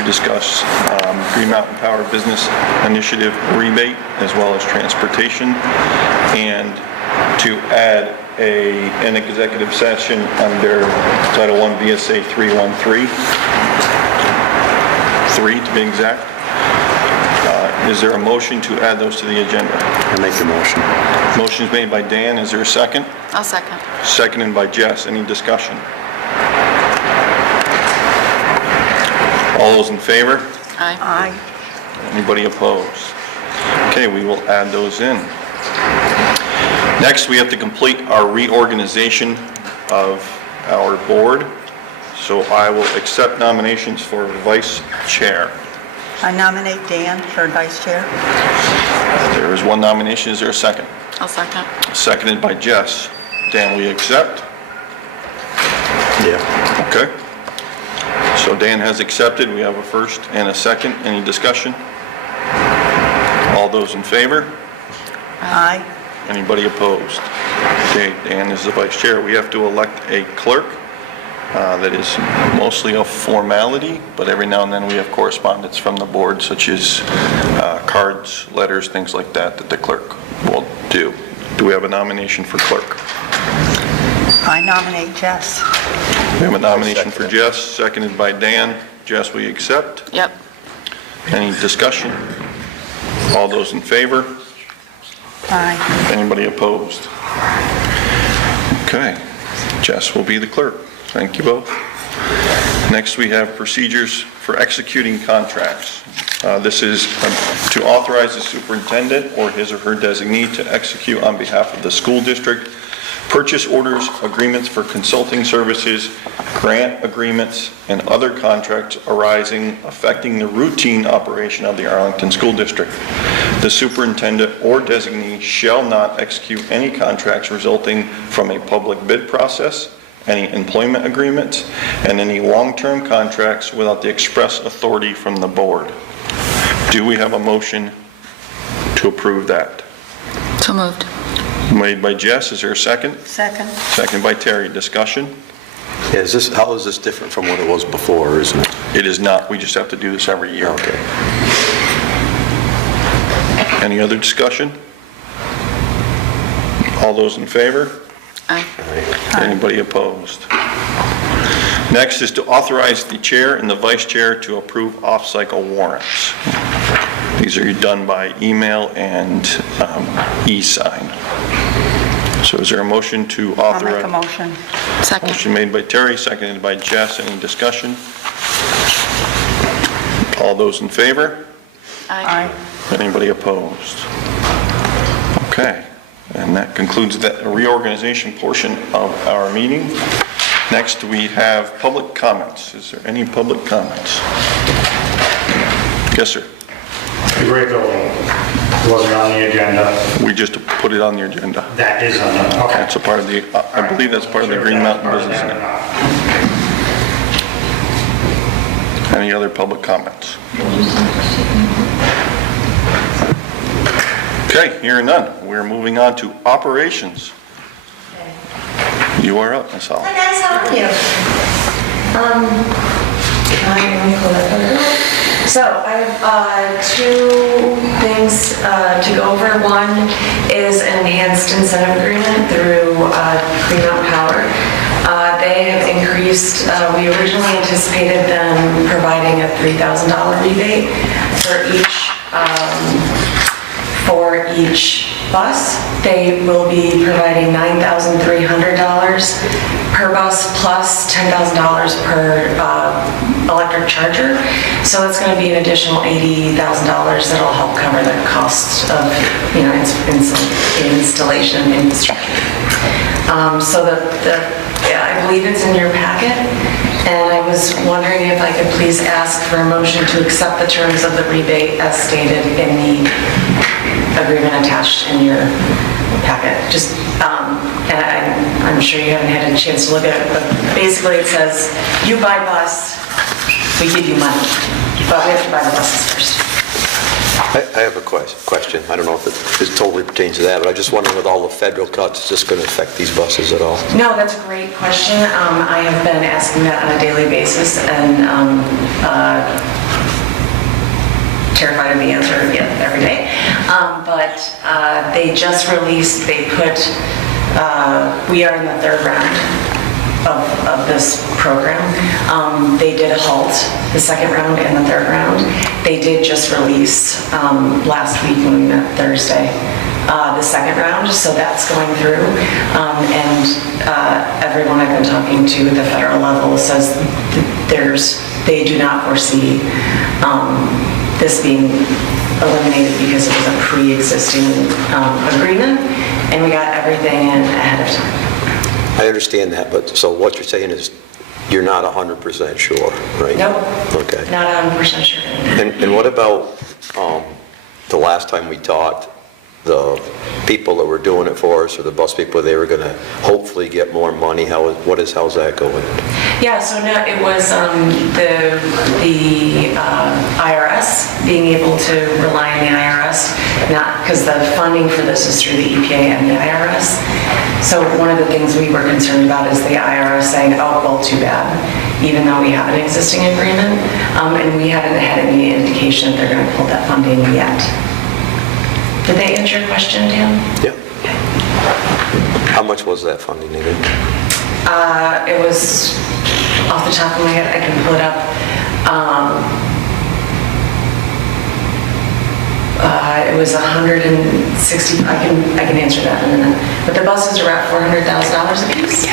to discuss Green Mountain Power Business Initiative rebate as well as transportation, and to add an executive session under Title I VSA 313, to be exact. Is there a motion to add those to the agenda? I make the motion. Motion is made by Dan. Is there a second? I'll second. Seconded by Jess. Any discussion? All those in favor? Aye. Aye. Anybody opposed? Okay, we will add those in. Next, we have to complete our reorganization of our board. So I will accept nominations for vice chair. I nominate Dan for vice chair. There is one nomination. Is there a second? I'll second. Seconded by Jess. Dan, we accept? Yeah. Okay. So Dan has accepted. We have a first and a second. Any discussion? All those in favor? Aye. Anybody opposed? Okay, Dan is the vice chair. We have to elect a clerk. That is mostly a formality, but every now and then we have correspondence from the board, such as cards, letters, things like that, that the clerk will do. Do we have a nomination for clerk? I nominate Jess. We have a nomination for Jess, seconded by Dan. Jess, we accept. Yep. Any discussion? All those in favor? Aye. Anybody opposed? Okay, Jess will be the clerk. Thank you both. Next, we have procedures for executing contracts. This is to authorize the superintendent or his or her designee to execute on behalf of the school district purchase orders, agreements for consulting services, grant agreements, and other contracts arising affecting the routine operation of the Arlington School District. The superintendent or designee shall not execute any contracts resulting from a public bid process, any employment agreements, and any long-term contracts without the express authority from the board. Do we have a motion to approve that? So moved. Made by Jess. Is there a second? Second. Second by Terry. Discussion? Yeah, how is this different from what it was before, isn't it? It is not. We just have to do this every year. Okay. Any other discussion? All those in favor? Aye. Anybody opposed? Next is to authorize the chair and the vice chair to approve off-cycle warrants. These are done by email and e-sign. So is there a motion to I'll authorize? make a motion. Second. Motion made by Terry, seconded by Jess. Any discussion? All those in favor? Aye. Anybody opposed? Okay, and that concludes the reorganization portion of our meeting. Next, we have public comments. Is there any public comments? Yes, sir. The great building wasn't on the agenda. We just put it on the agenda. That is on the, okay. That's a part of the, I believe that's part of the Green Mountain Business. Any other public comments? Okay, hearing none. We're moving on to operations. You are up, Ms. Hall. Hi guys, how are you? So I have two things to go over. One is an enhanced incentive agreement through Green Mountain Power. They have increased, we originally anticipated them providing a $3,000 rebate for each bus. They will be providing $9,300 per bus plus $10,000 per electric charger. So it's going to be an additional $80,000 that'll help cover the costs of, installation and infrastructure. So I believe it's in your packet, and I was wondering if I could please ask for a motion to accept the terms of the rebate as stated in the agreement attached in your packet. Just, and I'm sure you haven't had a chance to look at it, but basically it says, you buy bus, we give you money, but we have to buy the buses first. I have a question. I don't know if it totally pertains to that, but I just wondering with all the federal cuts, is this going to affect these buses at all? No, that's a great question. I have been asking that on a daily basis, and terrified of the answer every day. But they just released, we are in the third round of this program. They did halt the second round and the third round. They did just release last week when we met Thursday, the second round, so that's going through. And everyone I've been talking to at the federal level says they do not foresee this being eliminated because it was a pre-existing agreement, and we got everything in ahead of time. I understand that, but so what you're saying is you're not 100% sure, right? Nope. Okay. Not 100% sure. And what about the last time we talked, the people that were doing it for us, or the bus people, they were going to hopefully get more money? How's that going? Yeah, so now it was the IRS, being able to rely on the IRS, not because the funding for this is through the EPA and the IRS. So one of the things we were concerned about is the IRS saying, oh, well, too bad, even though we have an existing agreement, and we haven't had any indication that they're going to pull that funding yet. Did they answer your question, Dan? Yeah. How much was that funding needed? It was, off the top of my head, I can pull it up. It was 160, I can answer that in a minute. But the buses are at $400,000 a piece.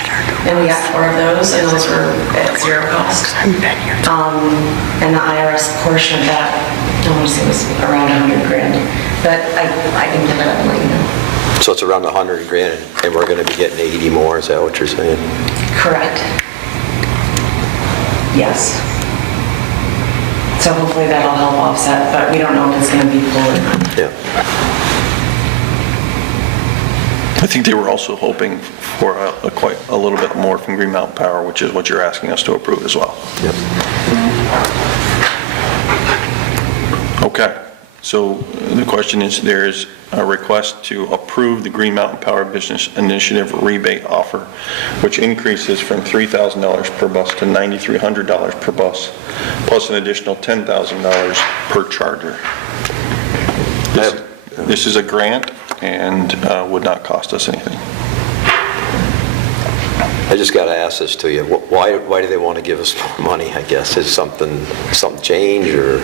And we got 4 of those, and those were at zero cost. And the IRS portion of that, I want to say was around $100,000. But I can pull it up and let you know. So it's around $100,000, and we're going to be getting 80 more, is that what you're saying? Correct. Yes. So hopefully that'll help offset, but we don't know if it's going to be full or not. Yeah. I think they were also hoping for quite a little bit more from Green Mountain Power, which is what you're asking us to approve as well. Yep. Okay, so the question is, there is a request to approve the Green Mountain Power Business Initiative rebate offer, which increases from $3,000 per bus to $9,300 per bus, plus an additional $10,000 per charger. This is a grant and would not cost us anything. I just got to ask this to you. Why do they want to give us more money, I guess? Is something change, or?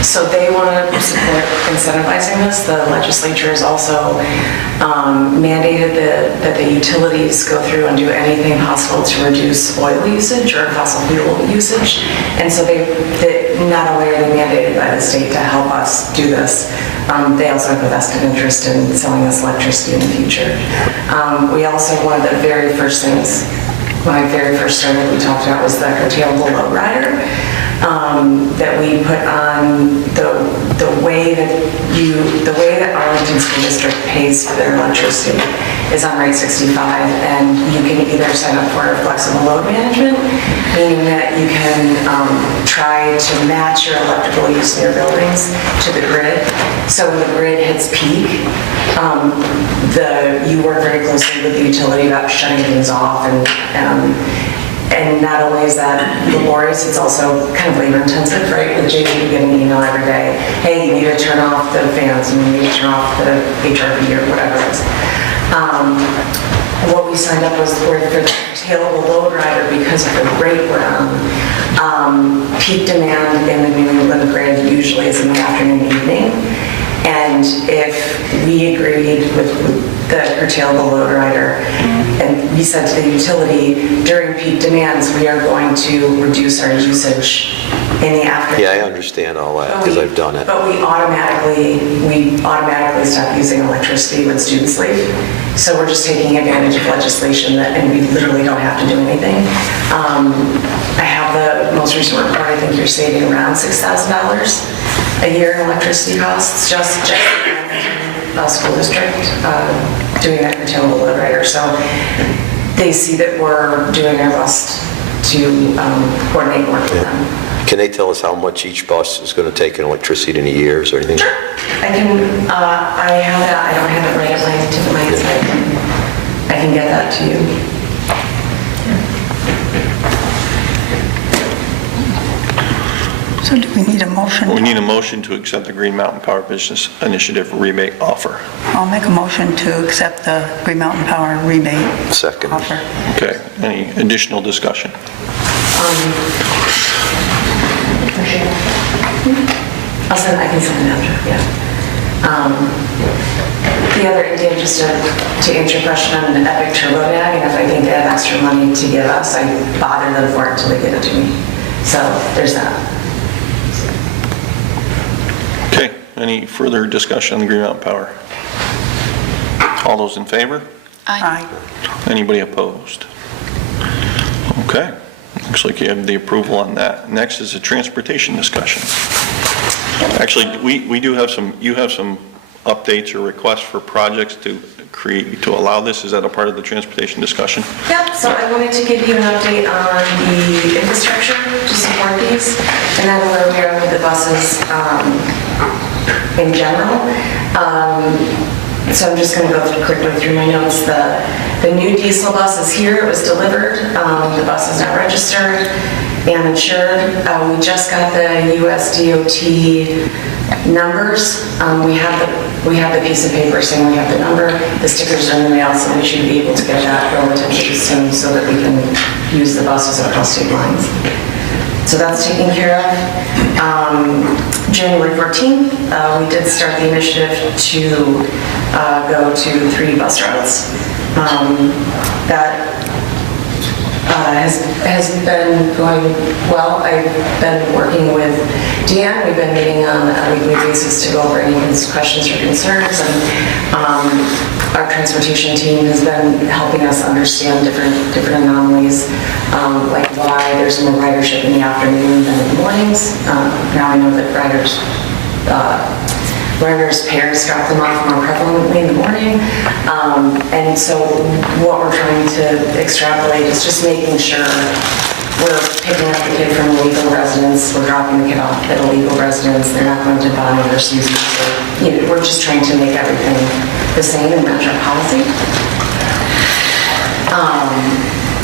So they want to support incentivizing this. The legislature has also mandated that the utilities go through and do anything possible to reduce oil usage or fossil fuel usage. And so they not only are they mandated by the state to help us do this, they also have a vested interest in selling us electricity in the future. We also, one of the very first things, when I very first started, we talked about was the curtailable load rider. That we put on the way that Arlington School District pays for their electricity is on rate 65, and you can either sign up for flexible load management, meaning that you can try to match your electrical use in your buildings to the grid. So when the grid hits peak, you work very closely with the utility about shutting things off, and not only is that laborious, it's also kind of labor intensive, right? With JP, you get an email every day, hey, you need to turn off the fans, you need to turn off the HRV or whatever it is. What we signed up was for the curtailable load rider because of the rate we're on. Peak demand in the New England grid usually is in the afternoon and evening. And if we agreed with the curtailable load rider, and we said to the utility, during peak demands, we are going to reduce our usage in the afternoon. Yeah, I understand all that because I've done it. But we automatically stop using electricity when students leave. So we're just taking advantage of legislation and we literally don't have to do anything. I have the most recent report. I think you're saving around $6,000 a year in electricity costs, just the school district doing that curtailable load rider. So they see that we're doing our best to coordinate and work with them. Can they tell us how much each bus is going to take in electricity in a year or anything? Sure. I can, I have that. I don't have it right at my tip of my head, so I can get that to you. motion. We need a motion to accept the Green Mountain Power Business Initiative rebate offer. I'll make a motion to accept the Green Mountain Power rebate Second. offer. Okay, any additional discussion? I can send it after, yeah. The other idea, just to answer your question on an Epic Turbo Bag, and if I think they have extra money to give us, I bother them for it until they give it to me. So there's that. Okay, any further discussion on the Green Mountain Power? All those in favor? Aye. Anybody opposed? Okay, looks like you have the approval on that. Next is a transportation discussion. Actually, we do have some, you have some updates or requests for projects to create, to allow this. Is that a part of the transportation discussion? Yep, so I wanted to give you an update on the infrastructure to support these, and then where we are with the buses in general. So I'm just going to go quickly through my notes. The new diesel bus is here, it was delivered, the bus is now registered and insured. We just got the US DOT numbers. We have the piece of paper saying we have the number. The stickers are in the mail, so we should be able to get that relatively soon so that we can use the buses across state lines. So that's taken care of. January 14th, we did start the initiative to go to 3 bus routes. That has been going well. I've been working with Dan. We've been meeting on a weekly basis to go over any questions or concerns, and our transportation team has been helping us understand different anomalies, like why there's more ridership in the afternoon than in the mornings. Now I know that runners' pairs drop them off more prevalently in the morning. And so what we're trying to extrapolate is just making sure we're picking up the kid from a legal residence, we're dropping the kid off at a legal residence, they're not going to Bonnie or Susie. So, we're just trying to make everything the same and match our policy.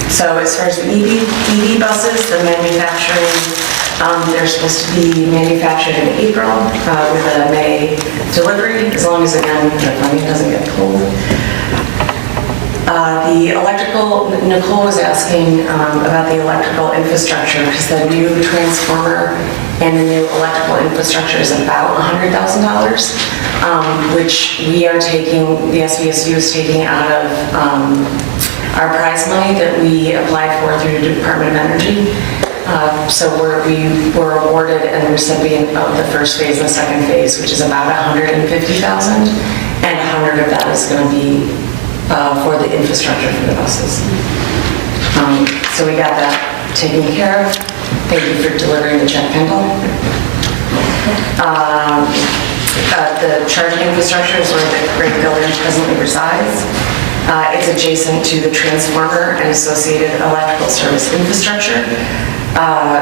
So as far as the EV buses, the manufacturing, they're supposed to be manufactured in April with a May delivery, as long as, again, the funding doesn't get pulled. The electrical, Nicole was asking about the electrical infrastructure, because the new transformer and the new electrical infrastructure is about $100,000, which we are taking, the SVSU is taking out of our prize money that we applied for through the Department of Energy. So we were awarded and recipient of the first phase and the second phase, which is about $150,000, and 100 of that is going to be for the infrastructure for the buses. So we got that taken care of. Thank you for delivering the check, Kendall. The charging infrastructure is where the great building presently resides. It's adjacent to the transformer and associated electrical service infrastructure.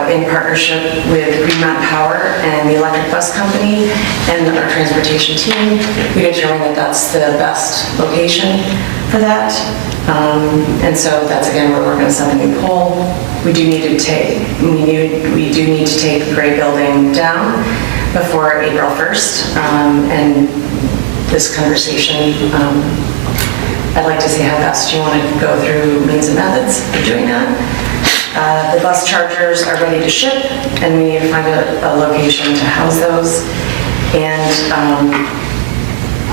In partnership with Green Mountain Power and the electric bus company and our transportation team, we determined that that's the best location for that. And so that's, again, where we're going to send a new pole. We do need to take the gray building down before April 1st. And this conversation, I'd like to see how fast you want to go through means and methods for doing that. The bus chargers are ready to ship, and we need to find a location to house those. And,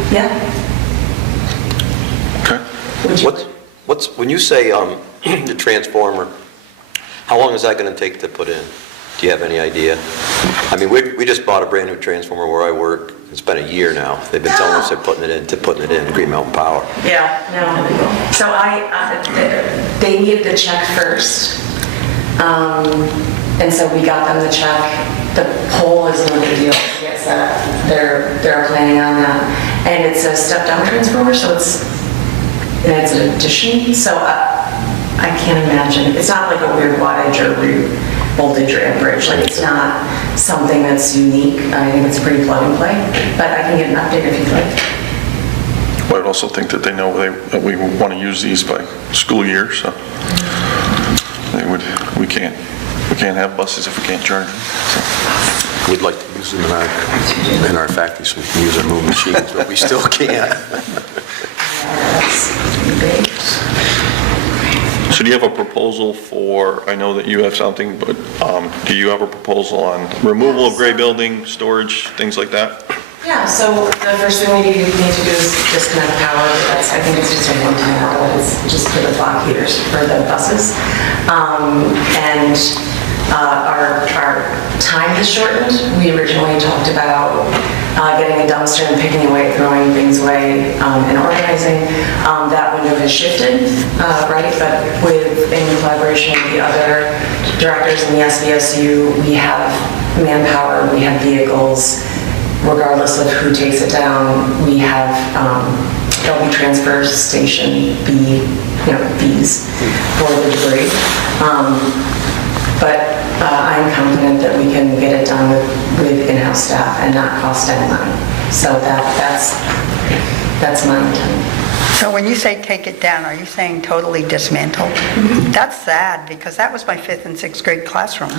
yeah. Okay. When you say the transformer, how long is that going to take to put in? Do you have any idea? I mean, we just bought a brand new transformer where I work. It's been a year now. They've been telling us they're putting it in Green Mountain Power. Yeah, no. So they needed the check first. And so we got them the check. The pole is no big deal. Yes, they're planning on that. And it's a step-down transformer, so it's an addition. So I can't imagine. It's not like a weird wattage or weird voltage or amperage. Like, it's not something that's unique. I think it's pretty plug and play. But I can get an update if you'd like. Well, I'd also think that they know that we want to use these by school year, so we can't have buses if we can't charge them. So. We'd like to use them in our factory so we can use our new machines, but we still can't. So do you have a proposal for, I know that you have something, but do you have a proposal on removal of gray building, storage, things like that? Yeah, so the first thing we need to do is disconnect power. That's, I think it's just a one-time outlet. It's just for the block heaters for the buses. And our time has shortened. We originally talked about getting a dumpster and picking away, throwing things away, and organizing. That window has shifted, right? But in collaboration with the other directors in the SVSU, we have manpower, we have vehicles. Regardless of who takes it down, we have, there'll be transfer station fees for the debris. But I'm confident that we can get it done with in-house staff and not cost any money. So that's my intent. So when you say take it down, are you saying totally dismantle? That's sad, because that was my 5th and 6th grade classroom.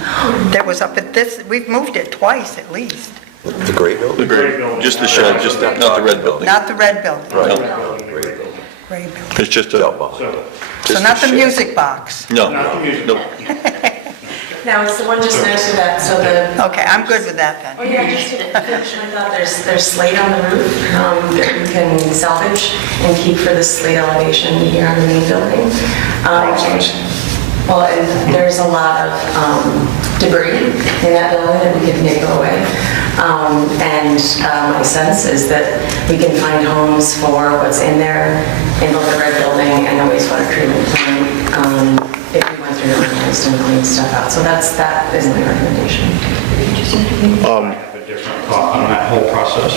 That was up at this, we've moved it twice at least. The gray building? The gray, just the shed, just not the red building. Not the red building. Right. Gray building. It's just a, So not the music box. no, no. Now, it's the one just next to that, so the... Okay, I'm good with that Oh, then. yeah, just to finish my thought, there's slate on the roof that we can salvage and keep for the slate elevation here on the main building. Well, and there's a lot of debris in that building that we could make go away. And my sense is that we can find homes for what's in there in both the red building and the wastewater treatment plant if we went through and organized and cleaned stuff out. So that is my recommendation. I have a different thought on that whole process.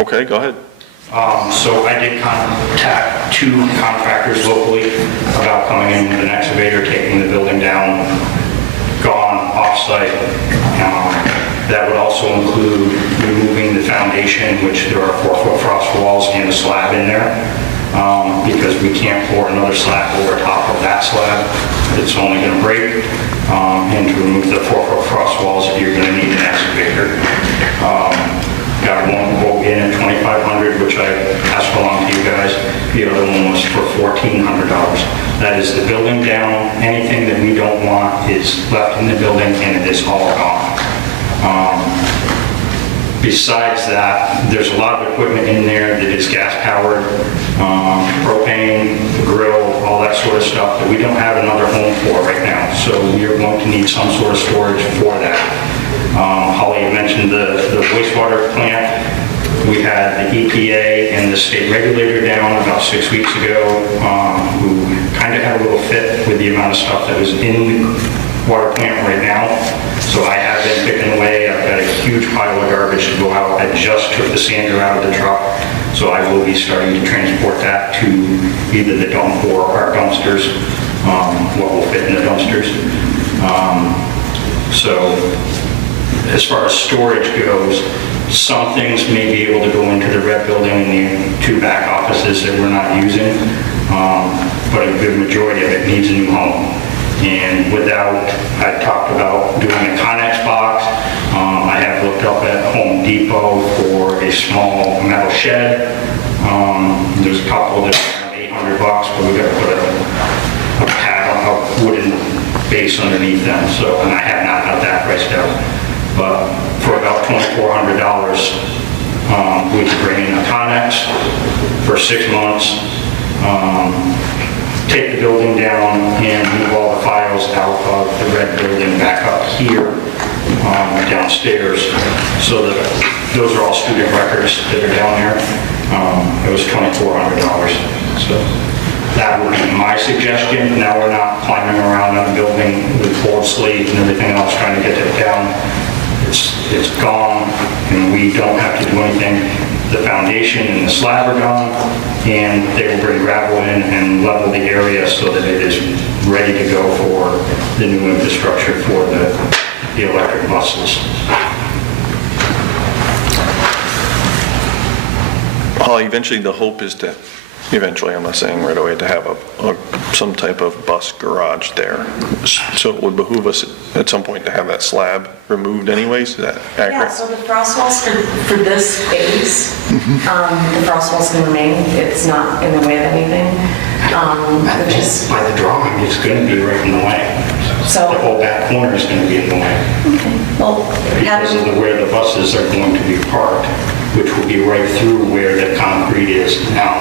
Okay, go ahead. So I did contact 2 contractors locally about coming in with an excavator, taking the building down, gone off-site. That would also include removing the foundation, which there are 4-foot frost walls and a slab in there, because we can't pour another slab over top of that slab. It's only going to break. And to remove the 4-foot frost walls, you're going to need an excavator. Got one quote in at $2,500, which I passed along to you guys. The other one was for $1,400. That is the building down. Anything that we don't want is left in the building, and it is all gone. Besides that, there's a lot of equipment in there that is gas-powered, propane, the grill, all that sort of stuff that we don't have another home for right now. So we are going to need some sort of storage for that. Holly mentioned the wastewater plant. We had the EPA and the state regulator down about 6 weeks ago, who kind of had a little fit with the amount of stuff that was in the water plant right now. So I have been picking away. I've got a huge pile of garbage to go out. I just took the sander out of the truck, so I will be starting to transport that to either the dump or our dumpsters, what will fit in the dumpsters. So as far as storage goes, some things may be able to go into the red building and the 2 back offices that we're not using, but a good majority of it needs a new home. And without, I talked about doing a Connex box. I have looked up at Home Depot for a small metal shed. There's a couple that are $800, but we got to put a pad on a wooden base underneath them. So, and I have not got that priced out. But for about $2,400, we could bring in a Connex for 6 months. Take the building down and move all the files out of the red building back up here downstairs. So that those are all student records that are down there. It was $2,400. So that would be my suggestion. Now we're not climbing around on the building with board slate and everything else trying to get it down. It's gone, and we don't have to do anything. The foundation and the slab are gone, and they will bring gravel in and level the area so that it is ready to go for the new infrastructure for the electric buses. Eventually the hope is to eventually, I'm not saying right away, to have some type of bus garage there. So it would behoove us at some point to have that slab removed anyways, is that Yeah, accurate? so the frost walls for this phase, the frost walls can remain. It's not in the way of anything, which is, By the drawing, it's going to be right in the way. So- The whole back corner is going to be in the way well, because of where the buses are going to be parked, which will be right through where the concrete is now.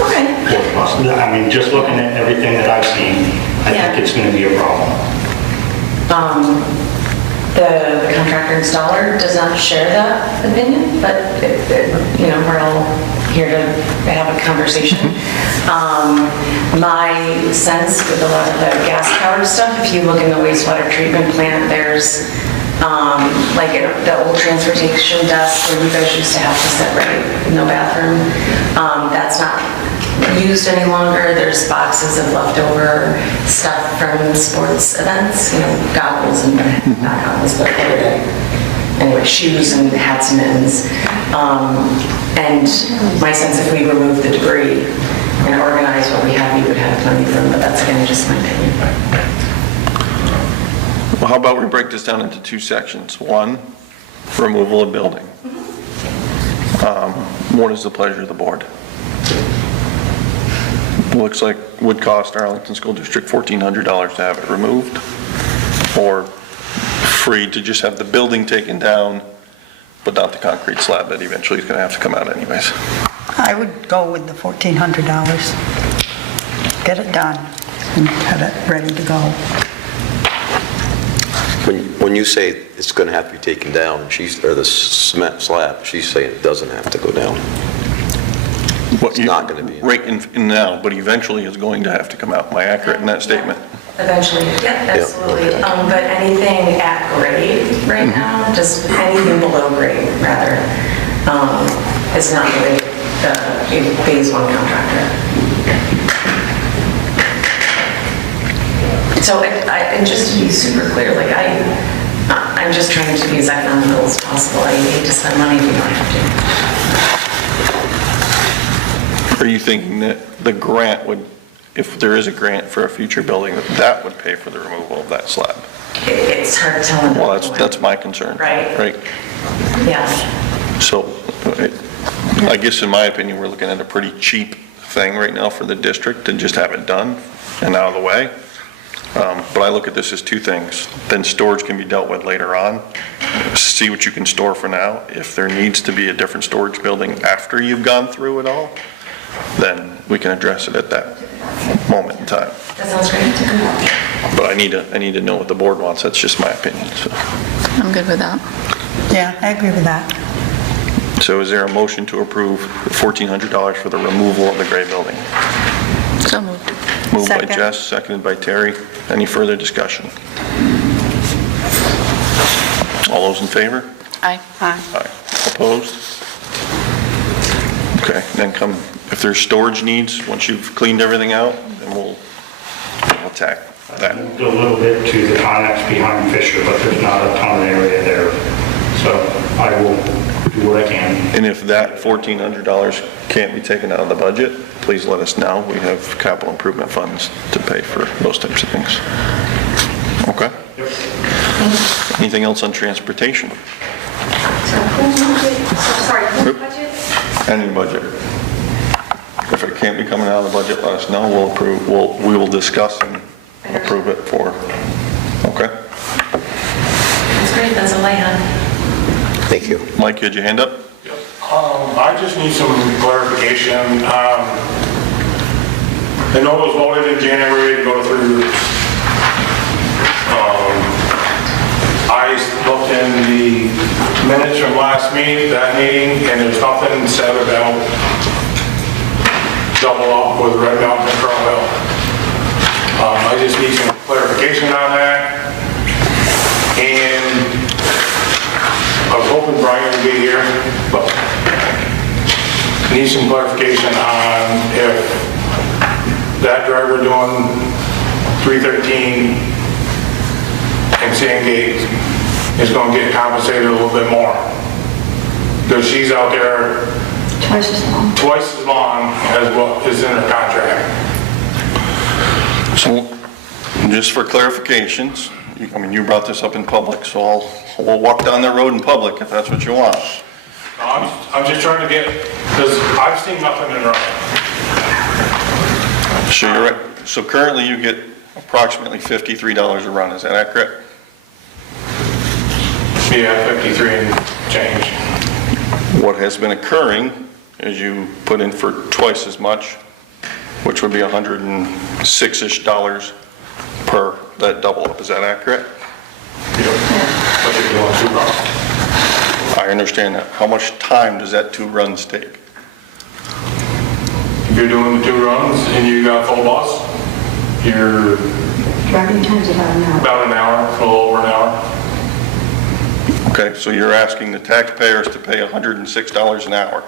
okay. For the bus. I mean, just looking at everything that I've seen, I Yeah. think it's going to be a problem. The contractor installer does not share that opinion, but, you know, we're all here to have a conversation. My sense with a lot of the gas-powered stuff, if you look in the wastewater treatment plant, there's, like the old transportation desk where you guys used to have to sit right, no bathroom, that's not used any longer. There's boxes of leftover stuff from sports events, you know, goggles and, not goggles, but anyway, shoes and hats and mittens. And my sense, if we remove the debris and organize what we have, we would have plenty of room, but that's again just my opinion. Well, how about we break this down into two sections? One, removal of building. What is the pleasure of the board? Looks like would cost Arlington School District $1,400 to have it removed, or free to just have the building taken down, but not the concrete slab that eventually is going to have to come out anyways. I would go with the $1,400. Get it done and have it ready to go. When you say it's going to have to be taken down, or the cement slab, she's saying it doesn't have to go down. It's not gonna be. Right in now, but eventually is going to have to come out. Am I accurate in that statement? Eventually, yeah, absolutely. okay. But anything at grade right now, just anything below grade, rather, is not really the phase one contractor. So, and just to be super clear, like I'm just trying to be as economical as possible. I hate to spend money if we don't have to. Are you thinking that the grant would, if there is a grant for a future building, that would pay for the removal of that slab? It's hard to tell. Well, that's my concern. Right. Right? Yeah. So, I guess in my opinion, we're looking at a pretty cheap thing right now for the district to just have it done and out of the way. But I look at this as two things. Then storage can be dealt with later on. See what you can store for now. If there needs to be a different storage building after you've gone through it all, then we can address it at that moment in time. That sounds great. But I need to know what the board wants. That's just my opinion. I'm good with that. Yeah, I agree with that. So is there a motion to approve $1,400 for the removal of the gray building? So moved. Moved by Second. Jess, seconded by Terry. Any further discussion? All those in favor? Aye. Aye. Aye. Opposed? Okay, then if there's storage needs, once you've cleaned everything out, then we'll attack that. Moved a little bit to the annex behind Fisher, but there's not a ton of area there. So I will do what I can. And if that $1,400 can't be taken out of the budget, please let us know. We have capital improvement funds to pay for those types of things. Okay? Anything else on transportation? Sorry, whose budget? Any budget. If it can't be coming out of the budget, let us know. We'll approve, we will discuss and approve it for, okay? That's great, that's all I had. Thank you. Mike, you had your hand up? I just need some clarification. I know it was voted in January to go through. I looked in the minutes from last meeting, that meeting, and there's nothing said about double up with Red Mountain and Cromwell. I just need some clarification on that. And I was hoping Brian would be here, but need some clarification on if that driver doing 313 in Sandgate is going to get compensated a little bit more. Because she's out there Twice as long. twice as long as what is in their contract. So, just for clarifications, I mean, you brought this up in public, so we'll walk down that road in public if that's what you want. No, I'm just trying to get, because I've seen nothing in writing. So you're right. So currently you get approximately $53 a run, is that accurate? Yeah, 53 and change. What has been occurring is you put in for twice as much, which would be $106-ish per that double up, is that accurate? But you're doing 2 runs. I understand that. How much time does that 2 runs take? If you're doing the 2 runs and you got a full bus, you're Driving time's about an hour. about an hour, a little over an hour. Okay, so you're asking the taxpayers to pay $106 an hour.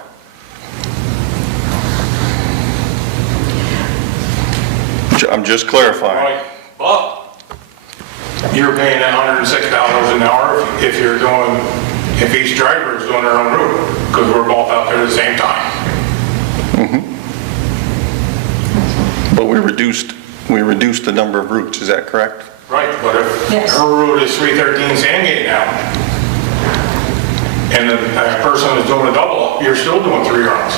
I'm just clarifying. Right, but you're paying $106 an hour if each driver is doing their own route, because we're both out there at the same time. But we reduced the number of routes, is that correct? Right, but if Yes. her route is 313 Sandgate now, and the person is doing a double up, you're still doing 3 runs.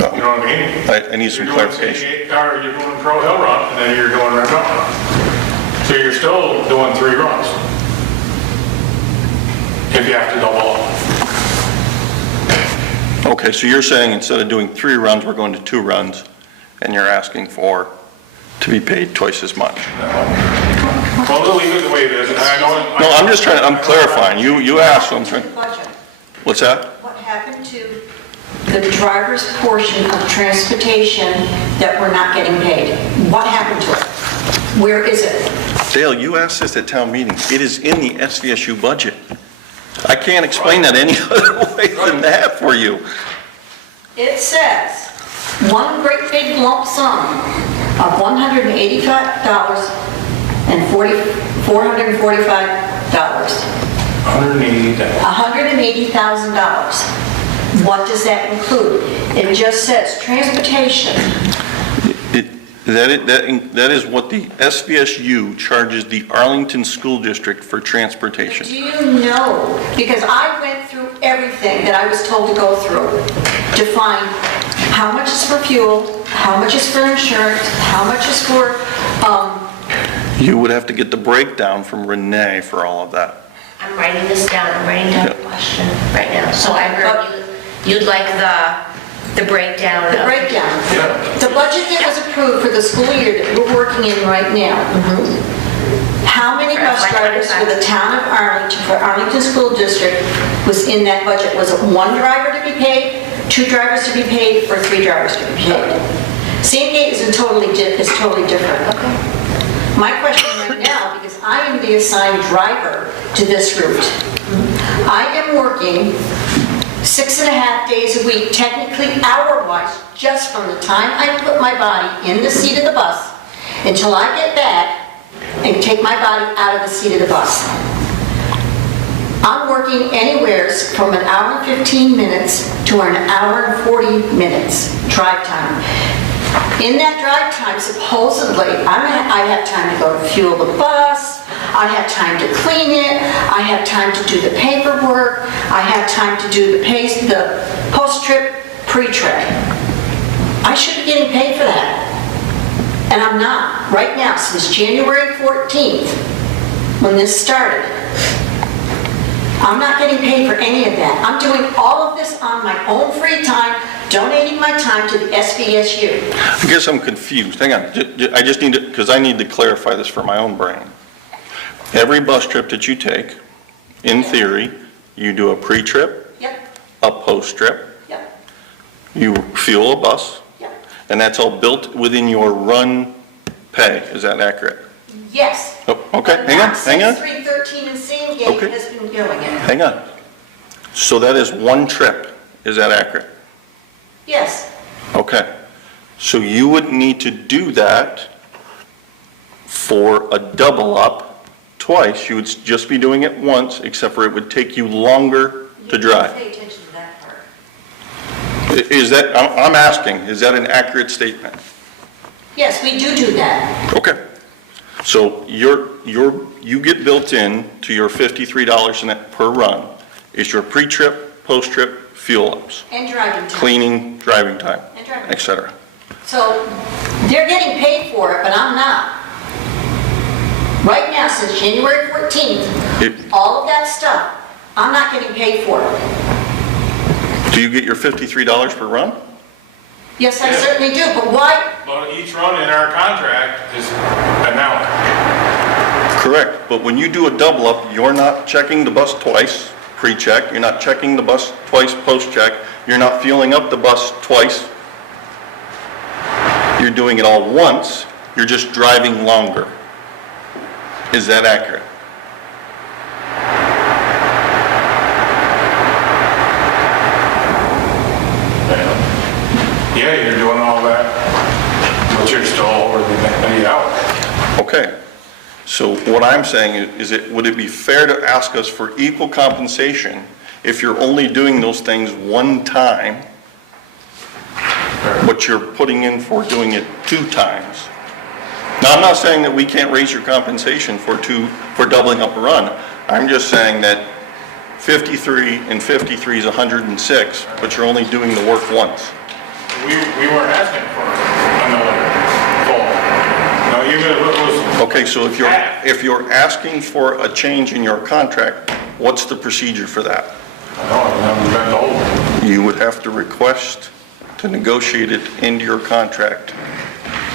You know what I mean? I need some You're doing clarification. Sandgate, or you're doing Crow Hill Run, and then you're doing Red Mountain. So you're still doing 3 runs. If you have to double up. Okay, so you're saying instead of doing 3 runs, we're going to 2 runs, and you're asking to be paid twice as much? Well, we'll leave it the way it is, and I know. No, I'm clarifying. You asked, so I'm trying. Budget. What's that? What happened to the driver's portion of transportation that we're not getting paid? What happened to it? Where is it? Dale, you asked this at town meeting. It is in the SVSU budget. I can't explain that any other way than that for you. It says, one great big lump sum of $185 and $445. $180,000. What does that include? It just says transportation. That is what the SVSU charges the Arlington School District for transportation. Do you know, because I went through everything that I was told to go through to find how much is for fuel, how much is for insurance, how much is for, You would have to get the breakdown from Renee for all of that. I'm writing this down, I'm writing down the question right now. So I heard you'd like the breakdown the of... breakdown. The budget that was approved for the school year that we're working in right now. How many bus drivers for the town of Arlington, for Arlington School District was in that budget? Was it 1 driver to be paid, 2 drivers to be paid, or 3 drivers to be paid? Sandgate is totally different. My question right now, because I am the assigned driver to this route, I am working 6.5 days a week, technically hour-wise, just from the time I put my body in the seat of the bus until I get back and take my body out of the seat of the bus. I'm working anywhere from an hour and 15 minutes to an hour and 40 minutes drive time. In that drive time, supposedly, I have time to go to fuel the bus, I have time to clean it, I have time to do the paperwork, I have time to do the post-trip, pre-trip. I should be getting paid for that. And I'm not. Right now, since January 14th, when this started, I'm not getting paid for any of that. I'm doing all of this on my own free time, donating my time to the SVSU. I guess I'm confused. Hang on. I just need to, because I need to clarify this for my own brain. Every bus trip that you take, in theory, you do a pre-trip, Yep, a post-trip, yep, you fuel a bus, yep. and that's all built within your run pay. Is that accurate? Yes. Oh, okay, But hang on, not hang on. since 313 and Sandgate Okay. has been doing it. Hang on. So that is 1 trip. Is that accurate? Yes, Okay. So you would need to do that for a double up twice, you would just be doing it once, except for it would take you longer to drive. Pay attention to that part. Is that, I'm asking, is that an accurate statement? Yes, we do that. Okay. So you get built in to your $53 net per run is your pre-trip, post-trip, fuel ups, And driving time. cleaning, driving time, And driving. et cetera. So they're getting paid for it, but I'm not. Right now, since January 14th, It- all of that stuff, I'm not getting paid for it. Do you get your $53 per run? Yes, I certainly do, but why? But each run in our contract is an hour. Correct, but when you do a double up, you're not checking the bus twice, pre-check, you're not checking the bus twice, post-check, you're not fueling up the bus twice. You're doing it all once, you're just driving longer. Is that accurate? Yeah, you're doing all that, but you're still over the hour. Okay, so what I'm saying is would it be fair to ask us for equal compensation if you're only doing those things one time, but you're putting in for doing it 2 times? Now, I'm not saying that we can't raise your compensation for doubling up a run. I'm just saying that 53 and 53 is 106, but you're only doing the work once. We weren't asking for another full. No, even if it was. Okay, so if you're asking for a change in your contract, what's the procedure for that? No, I've never been told. You would have to request to negotiate it into your contract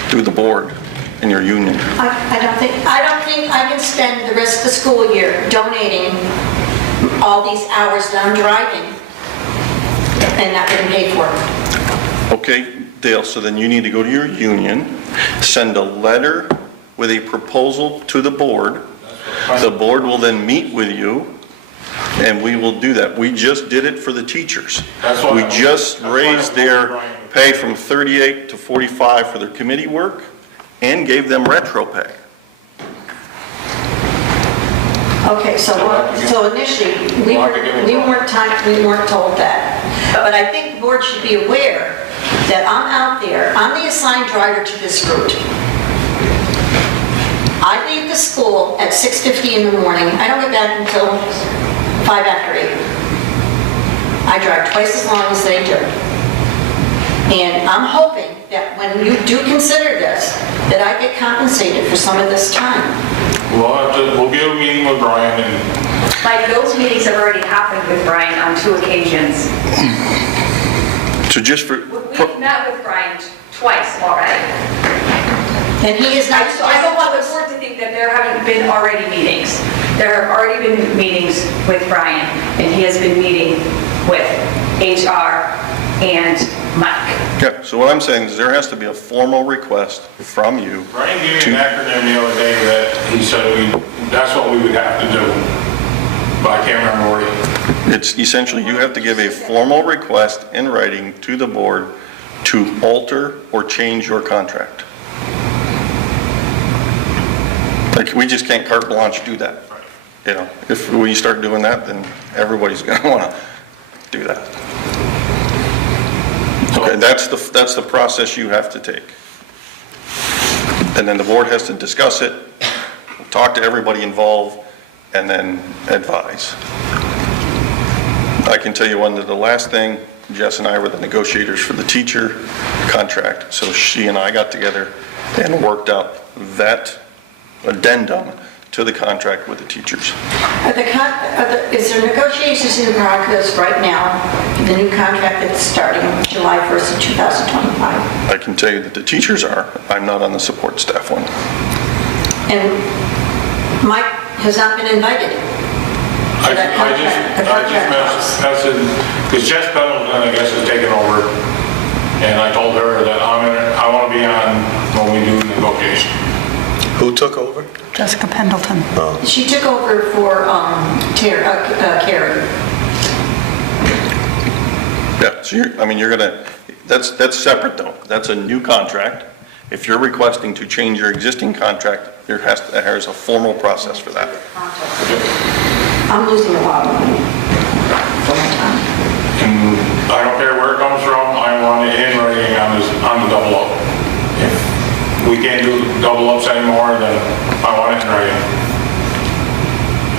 through the board and your union. I don't think I can spend the rest of the school year donating all these hours that I'm driving and not getting paid for it. Okay, Dale, so then you need to go to your union, send a letter with a proposal to the board. The board will then meet with you, and we will do that. We just did it for the teachers. We just raised their pay from 38 to 45 for their committee work and gave them retro pay. Okay, so initially, we weren't told that. But I think the board should be aware that I'm out there, I'm the assigned driver to this route. I leave the school at 6:50 in the morning, I don't get back until 5 after 8. I drive twice as long as they do. And I'm hoping that when you do consider this, that I get compensated for some of this time. We'll get a meeting with Brian and. Like, those meetings have already happened with Brian on 2 occasions. So just for, We've met with Brian twice already. And he is not. So I don't want the board to think that there haven't been already meetings. There have already been meetings with Brian, and he has been meeting with HR and Mike. yeah, so what I'm saying is there has to be a formal request from you. Brian gave me an acronym the other day that he said that's what we would have to do. But I can't remember what he. It's essentially, you have to give a formal request in writing to the board to alter or change your contract. Like, we just can't carte blanche do that. You know, if we start doing that, then everybody's gonna wanna do that. Okay, that's the process you have to take. And then the board has to discuss it, talk to everybody involved, and then advise. I can tell you one, that the last thing, Jess and I were the negotiators for the teacher contract, so she and I got together and worked out that addendum to the contract with the teachers. Is there negotiations in progress right now, the new contract that's starting July 1st of 2025? I can tell you that the teachers are, I'm not on the support staff one. And Mike has not been invited. I just messaged, because Jess Pendleton, I guess, is taking over, and I told her that I want to be on when we do negotiation. Who took over? Jessica Pendleton. She took over for Carrie. Yeah, so you're gonna, that's separate though. That's a new contract, If you're requesting to change your existing contract, there's a formal process for that. I'm losing a lot of money for my time. And I don't care where it comes from, I want it in writing on the double up. If we can't do double ups anymore, then I want it in writing.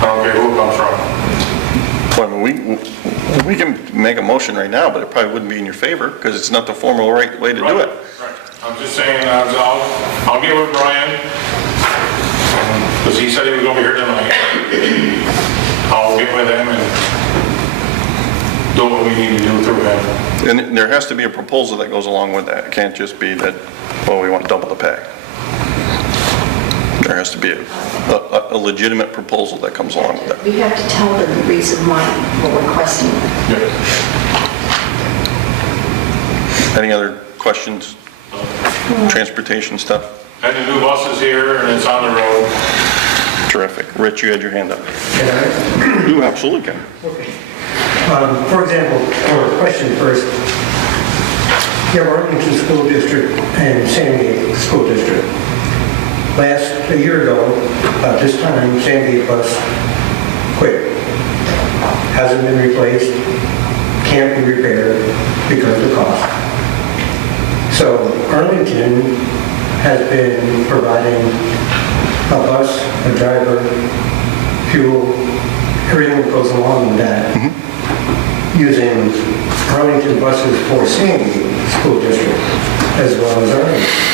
I don't care who it comes from. Well, I mean, we can make a motion right now, but it probably wouldn't be in your favor, because it's not the formal right way to do it. Right. I'm just saying, I'll get with Brian, because he said he was gonna be here tonight. I'll get with him and do what we need to do through him. And there has to be a proposal that goes along with that. It can't just be that, well, we want double the pay. There has to be a legitimate proposal that comes along with that. We have to tell them the reason why we're requesting it. Any other questions? Transportation stuff? And the new bus is here and it's on the road. Terrific. Rich, you had your hand up. Can I? You absolutely can. Okay. For example, or question first, you have Arlington School District and Sandgate School District. A year ago, about this time, Sandgate bus quit. Hasn't been replaced, can't be repaired because of the cost. So Arlington has been providing a bus, a driver, fuel, everything that goes along with that, using Arlington buses for Sandgate School District as well as Arlington.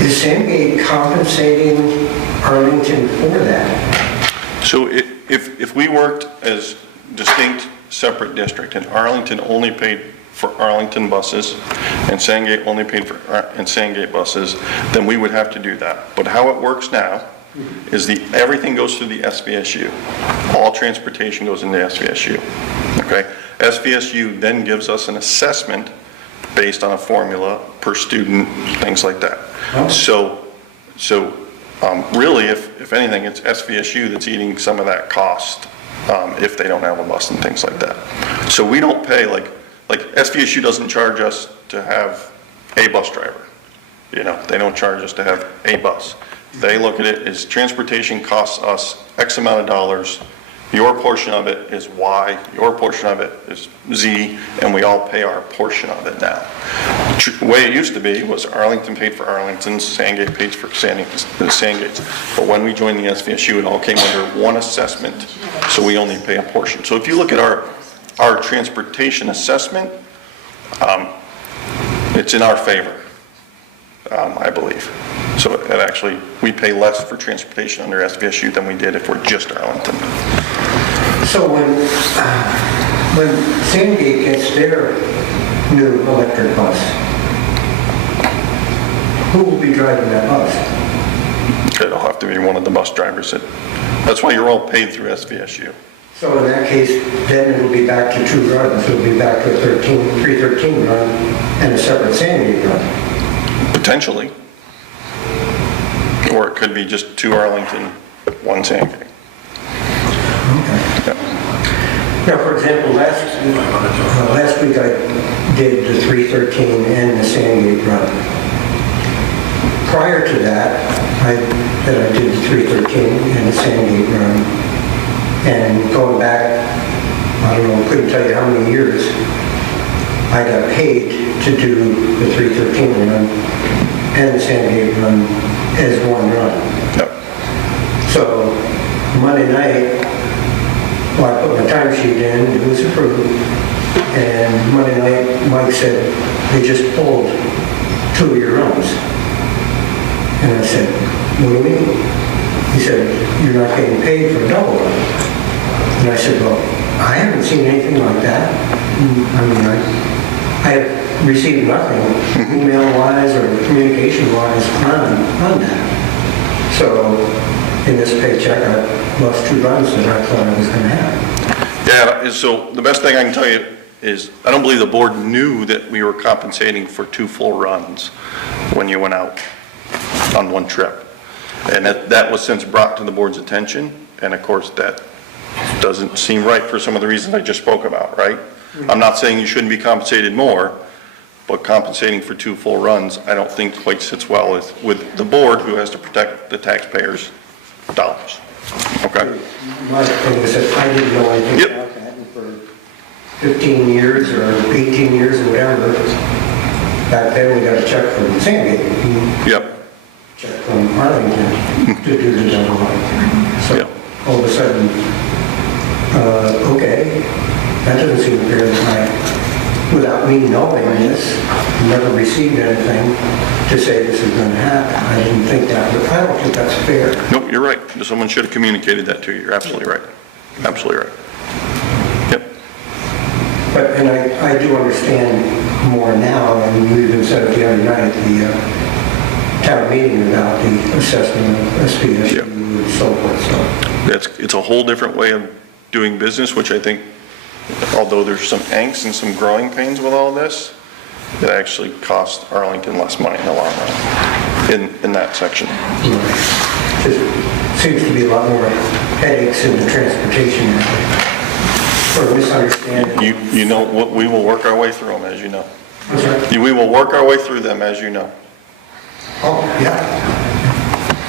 Is Sandgate compensating Arlington for that? So if we worked as distinct, separate district, and Arlington only paid for Arlington buses, and Sandgate only paid for Sandgate buses, then we would have to do that. But how it works now is everything goes through the SVSU. All transportation goes into SVSU, okay? SVSU then gives us an assessment based on a formula per student, things like that. So really, if anything, it's SVSU that's eating some of that cost if they don't have a bus and things like that. So we don't pay, like SVSU doesn't charge us to have a bus driver. You know, they don't charge us to have a bus. They look at it as transportation costs us X amount of dollars. Your portion of it is Y, your portion of it is Z, and we all pay our portion of it now. The way it used to be was Arlington paid for Arlington's, Sandgate paid for Sandgate's. But when we joined the SVSU, it all came under one assessment, so we only pay a portion. So if you look at our transportation assessment, it's in our favor, I believe. So it actually, we pay less for transportation under SVSU than we did if we're just Arlington. So when Sandgate gets their new electric bus, who will be driving that bus? It'll have to be one of the bus drivers. That's why you're all paid through SVSU. So in that case, then it'll be back to two runs. It'll be back to a 313 run and a separate Sandgate run. Potentially. Or it could be just two Arlington, one Sandgate. Okay. Yeah. Now, for example, last week I did the 313 and the Sandgate run. Prior to that, I did the 313 and the Sandgate run. And going back, I don't know, couldn't tell you how many years, I got paid to do the 313 run and the Sandgate run as one run. Yep. So Monday night, well, I put my timesheet in, it was approved, and Monday night, Mike said, they just pulled 2 of your runs. And I said, what do you mean? He said, you're not getting paid for a double run. And I said, well, I haven't seen anything like that. I mean, I have received nothing, email-wise or communication-wise on that. So in this paycheck, I lost 2 runs that I thought I was going to have. Yeah, so the best thing I can tell you is I don't believe the board knew that we were compensating for 2 full runs when you went out on one trip. And that was since brought to the board's attention, and of course that doesn't seem right for some of the reasons I just spoke about, right? I'm not saying you shouldn't be compensated more, but compensating for 2 full runs, I don't think quite sits well with the board, who has to protect the taxpayers' dollars. Okay? My thing is that I didn't know anything Yep. about that, and for 15 years or 18 years or whatever, back then we got a check from Sandgate, Yep. check from Arlington to do the double up. So Yep. all of a sudden, okay, that doesn't seem fair that without me knowing this, never received anything to say this is going to happen. I didn't think that, but I don't think that's fair. Nope, you're right. Someone should have communicated that to you. You're absolutely right. Absolutely right. Yep. But, and I do understand more now, and you even said it the other night, the town meeting about the assessment of SPSU and so forth, so. It's a whole different way of doing business, which I think, although there's some angst and some growing pains with all this, it actually costs Arlington less money in the long run in that section. There seems to be a lot more headaches in the transportation or misunderstanding. You know, we will work our way through them, as you know. I'm sorry? We will work our way through them, as you know. Oh, yeah.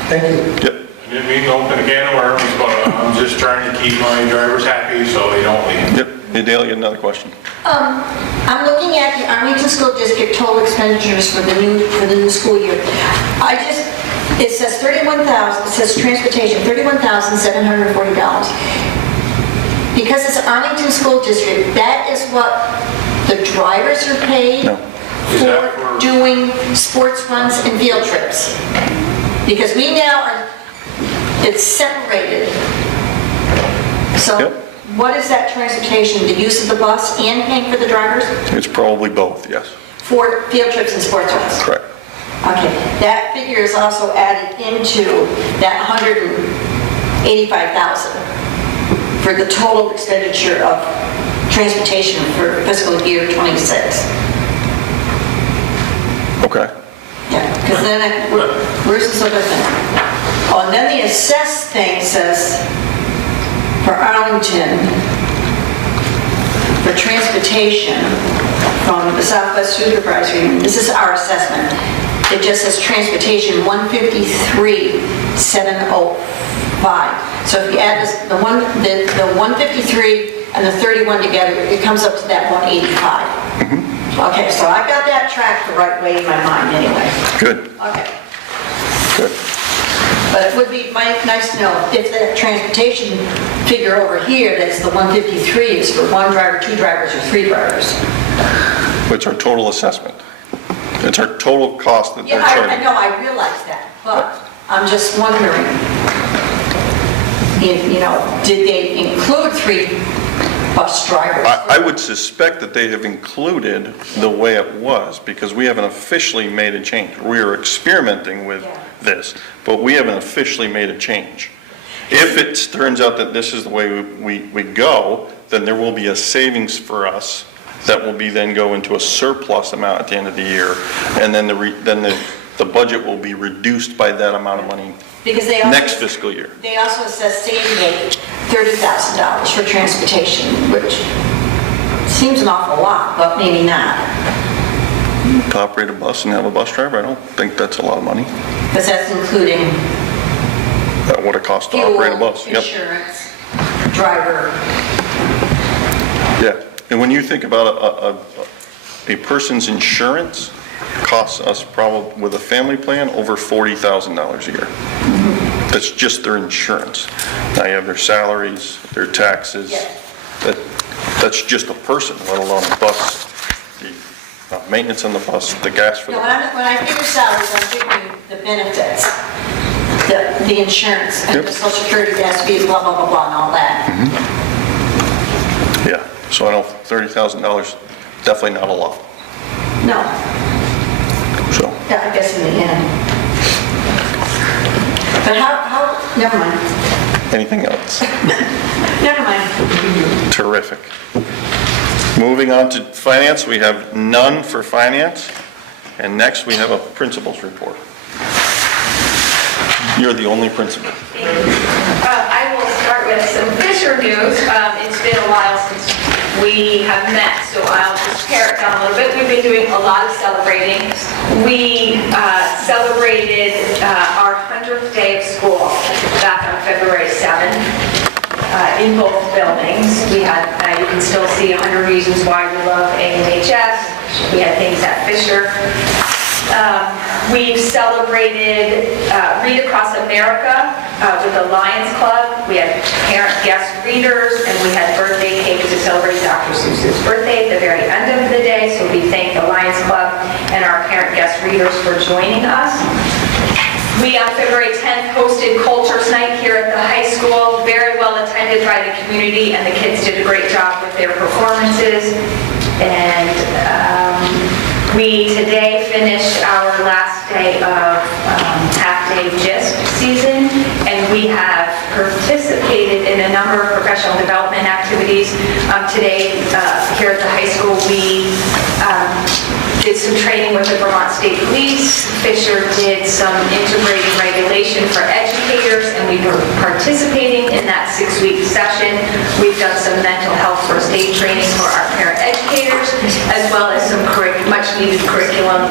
Thank you. Yep. I didn't mean to open a can of worms, but I'm just trying to keep my drivers happy so they don't leave. Yep. Hey, Dale, you had another question? I'm looking at the Arlington School District total expenditures for the new school year. It says 31,000, it says transportation, $31,740. Because it's Arlington School District, that is what the drivers are paid No. for doing sports runs and field trips. Because we now it's separated. So Yep. what is that transportation, the use of the bus and paying for the drivers? It's probably both, yes. For field trips and sports runs? Correct. Okay, that figure is also added into that 185,000 for the total expenditure of transportation for fiscal year 26. Okay. Yeah, because then, where's this other thing? Oh, and then the assessed thing says, for Arlington, for transportation from the Southwest Supervisory Union, this is our assessment. It just says transportation 153,705. So if you add this, the 153 and the 31 together, it comes up to that 185. Okay, so I got that tracked the right way in my mind anyway. Good. Okay. Good. But it would be nice to know if that transportation figure over here, that's the 153, is for 1 driver, 2 drivers, or 3 drivers. It's our total assessment. It's our total cost that Yeah, they're I charging. know, I realize that, but I'm just wondering, if, did they include 3 bus drivers? I would suspect that they have included the way it was, because we haven't officially made a change. We are experimenting with this, but we haven't officially made a change. If it turns out that this is the way we go, then there will be a savings for us that will be then go into a surplus amount at the end of the year, and then the budget will be reduced by that amount of money Because they also, next fiscal year. They also assess Sandgate $30,000 for transportation, which seems an awful lot, but maybe not. To operate a bus and have a bus driver, I don't think that's a lot of money. Because that's including That would have cost to operate a fuel, bus. Yep. insurance, driver. Yeah, and when you think about a person's insurance, costs us probably, with a family plan, over $40,000 a year. That's just their insurance. Now you have their salaries, their taxes. That's just a person, let alone a bus, the maintenance on the bus, the gas for the When I figure salaries, I'm figuring the benefits, the insurance, and the social security, the SB, blah, blah, blah, blah, and all that. Yeah, so I know $30,000, definitely not a lot, No, so. yeah, I guess in the end. But how, never mind, Anything else? never mind. Terrific. Moving on to finance, we have none for finance. And next, we have a principal's report. You're the only principal. I will start with some Fisher news. It's been a while since we have met, so I'll just pare it down a little bit. We've been doing a lot of celebrating. We celebrated our 100th day of school back on February 7th in both buildings. We had, you can still see 100 reasons why we love AMHS. We had things at Fisher. We've celebrated Read Across America with the Lions Club. We had parent guest readers, and we had birthday cake to celebrate Dr. Seuss's birthday at the very end of the day. So we thank the Lions Club and our parent guest readers for joining us. We, on February 10th, hosted Cultures Night here at the high school. Very well attended by the community, and the kids did a great job with their performances. And we today finished our last day of half-day GIST season, and we have participated in a number of professional development activities. Today, here at the high school, we did some training with the Vermont State Police. Fisher did some integrating regulation for educators, and we were participating in that 6-week session. We've done some mental health first aid training for our parent educators, as well as some much needed curriculum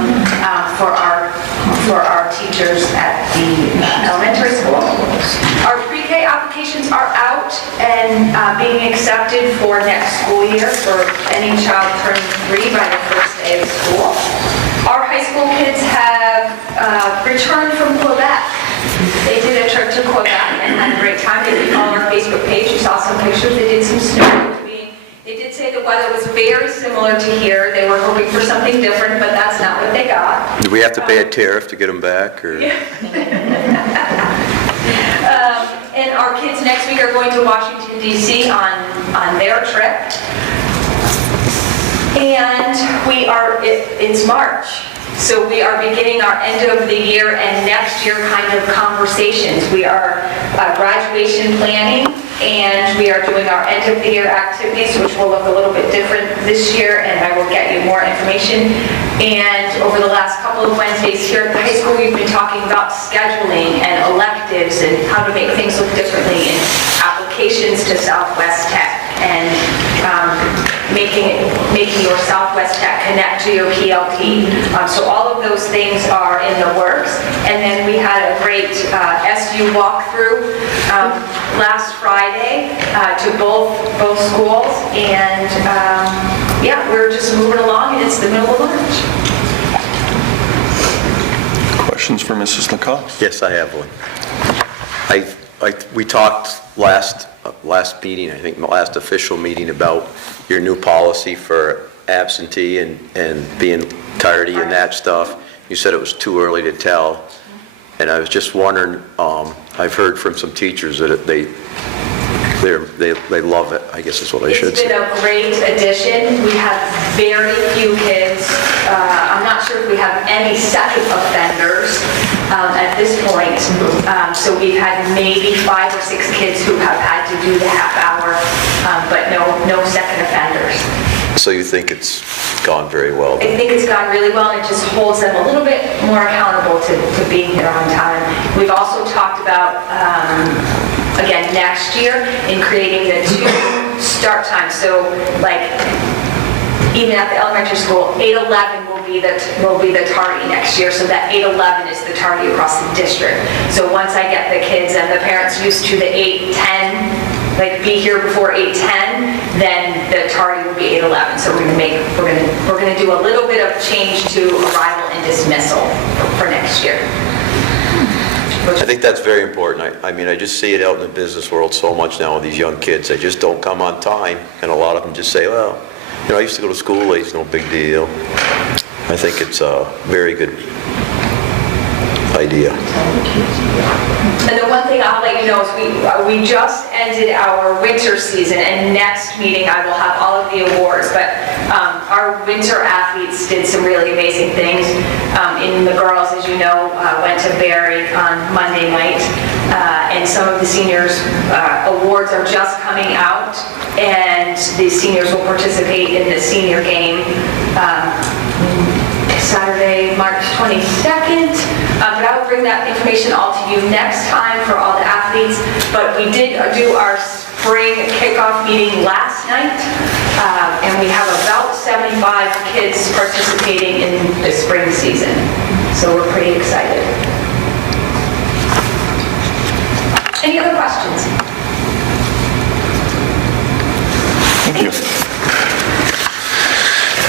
for our teachers at the elementary school. Our pre-K applications are out and being accepted for next school year for any child turning 3 by the first day of school. Our high school kids have returned from Quebec. They did a trip to Quebec and had a great time. If you follow our Facebook page, you saw some pictures. They did some snow. They did say the weather was very similar to here. They were hoping for something different, but that's not what they got. Do we have to pay a tariff to get them back, or? Yeah. And our kids next week are going to Washington, D.C. on their trip. And it's March. So we are beginning our end of the year and next year kind of conversations. We are graduation planning, and we are doing our end of the year activities, which will look a little bit different this year, and I will get you more information. And over the last couple of Wednesdays here at the high school, we've been talking about scheduling and electives and how to make things look differently in applications to Southwest Tech, and making your Southwest Tech connect to your PLT. So all of those things are in the works. And then we had a great SU walkthrough last Friday to both schools. And yeah, we're just moving along, and it's the middle of March. Questions for Mrs. Lacoste? Yes, I have one. We talked last meeting, I think, last official meeting, about your new policy for absentee and being tardy and that stuff. You said it was too early to tell, and I was just wondering, I've heard from some teachers that they love it, I guess is what I should say. It's been a great addition. We have very few kids. I'm not sure if we have any second offenders at this point. So we've had maybe 5 or 6 kids who have had to do the half hour, but no second offenders. So you think it's gone very well? I think it's gone really well, and it just holds them a little bit more accountable to being here on time. We've also talked about, again, next year in creating the 2 start times. So like, even at the elementary school, 8:11 will be the tardy next year, so that 8:11 is the tardy across the district. So once I get the kids and the parents used to the 8:10, like be here before 8:10, then the tardy will be 8:11. So we're gonna do a little bit of change to arrival and dismissal for next year. I think that's very important. I mean, I just see it out in the business world so much now with these young kids. They just don't come on time, and a lot of them just say, well, I used to go to school late, it's no big deal. I think it's a very good idea. And the one thing I'll let you know is we just ended our winter season, and next meeting I will have all of the awards, but our winter athletes did some really amazing things. In the girls, as you know, went to Barrie on Monday night, and some of the seniors' awards are just coming out, and the seniors will participate in the senior game Saturday, March 22nd. But I will bring that information all to you next time for all the athletes. But we did do our spring kickoff meeting last night, and we have about 75 kids participating in the spring season. So we're pretty excited. Any other questions? Thank you.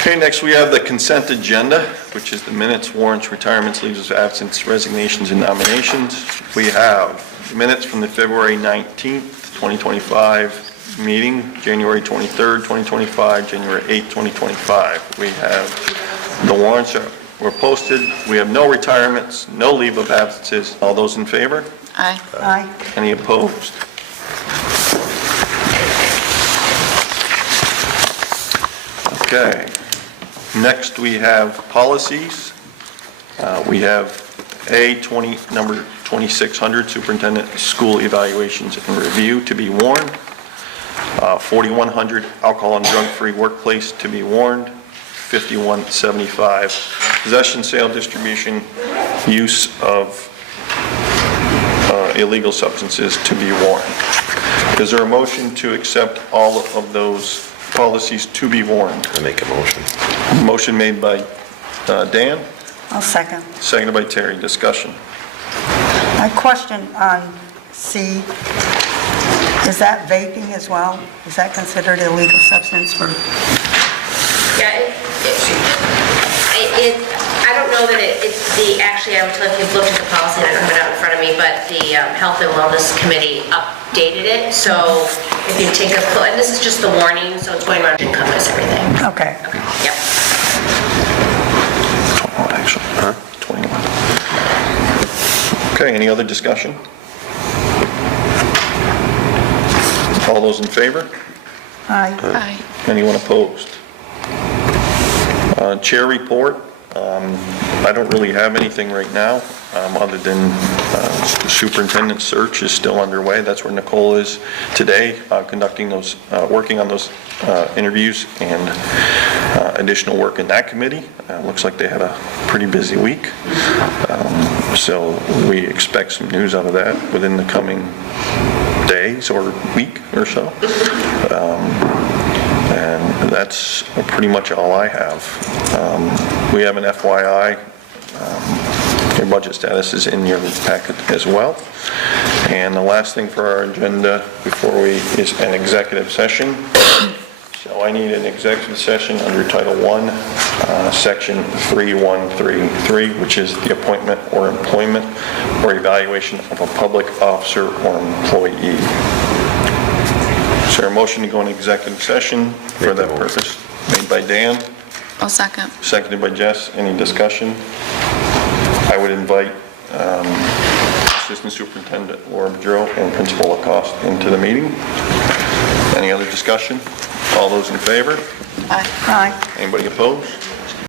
Okay, next we have the consent agenda, which is the minutes, warrants, retirements, leaves of absence, resignations, and nominations. We have minutes from the February 19th, 2025 meeting, January 23rd, 2025, January 8th, 2025. We have the warrants that were posted. We have no retirements, no leave of absences. All those in favor? Aye. Aye. Any opposed? Okay. Next, we have policies. We have number 2600, Superintendent School Evaluations and Review to be warned. 4100, Alcohol and Drug-Free Workplace to be warned. 5175, Possession, Sale, Distribution, Use of Illegal Substances to be warned. Is there a motion to accept all of those policies to be warned? I make a motion. Motion made by Dan, I'll second. seconded by Terry. Discussion. My question on C, is that vaping as well? Is that considered illegal substance for? Yeah, I don't know that it's actually, I would tell if you've looked at the policy, and I don't have it out in front of me, but the Health and Wellness Committee updated it, so if you take a, and this is just the warning, so it's going around to encompass everything. Okay. Yep. 21, actually. 21. Okay, any other discussion? All those in favor? Aye. Aye. Anyone opposed? Chair report. I don't really have anything right now, other than the superintendent search is still underway. That's where Nicole is today, conducting those, working on those interviews and additional work in that committee. Looks like they had a pretty busy week. So we expect some news out of that within the coming days or week or so. And that's pretty much all I have. We have an FYI. Your budget status is in your packet as well. And the last thing for our agenda before we is an executive session. So I need an executive session under Title I, Section 3133, which is the appointment or employment or evaluation of a public officer or employee. Is there a motion to go into executive session for that purpose? Made by Dan, I'll second. seconded by Jess. Any discussion? I would invite Assistant Superintendent Laura Bedreau and Principal Lacoste into the meeting. Any other discussion? All those in favor? Aye. Aye. Anybody opposed?